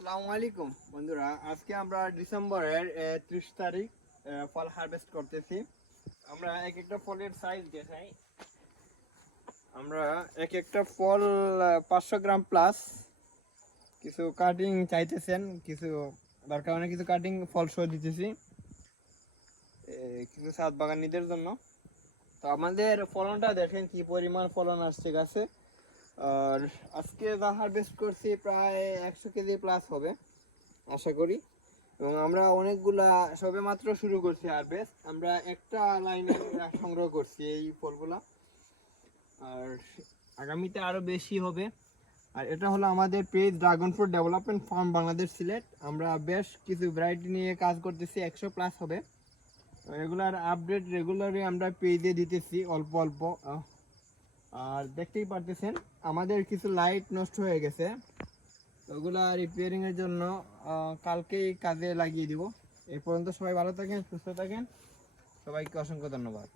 আসসালামু আলাইকুম বন্ধুরা, আজকে আমরা ডিসেম্বরের 30 তারিখ ফল হারভেস্ট করতেছি। আমরা এক একটা ফলের সাইজ দেখাই। আমরা এক একটা ফল 500 গ্রাম প্লাস। কিছু কাটিং চাইতেছেন, কিছু তার কারণে কিছু কাটিং ফল সহ দিতেছি কিছু ছাদ বাগানীদের জন্য। তো আমাদের ফলনটা দেখেন কি পরিমাণ ফলন আসছে গাছে। আর আজকে যা হারভেস্ট করছি প্রায় 100 কেজি প্লাস হবে আশা করি। এবং আমরা অনেকগুলা সবে মাত্র শুরু করছি হারভেস্ট। আমরা একটা লাইনে সংগ্রহ করছি এই ফলগুলা, আর আগামীতে আরো বেশি হবে। আর এটা হলো আমাদের page dragon fruit development farm Bangladesh Sylhet. আমরা বেশ কিছু ভ্যারাইটি নিয়ে কাজ করতেছি, 100 প্লাস হবে। রেগুলার আপডেট রেগুলারই আমরা পেজে দিতেছি অল্প অল্প। আর দেখতেই পারতেছেন আমাদের কিছু লাইট নষ্ট হয়ে গেছে, ওগুলা রিপেয়ারিং এর জন্য কালকেই কাজে লাগিয়ে দিব। এই পর্যন্ত সবাই ভালো থাকেন, সুস্থ থাকেন, সবাইকে অসংখ্য ধন্যবাদ।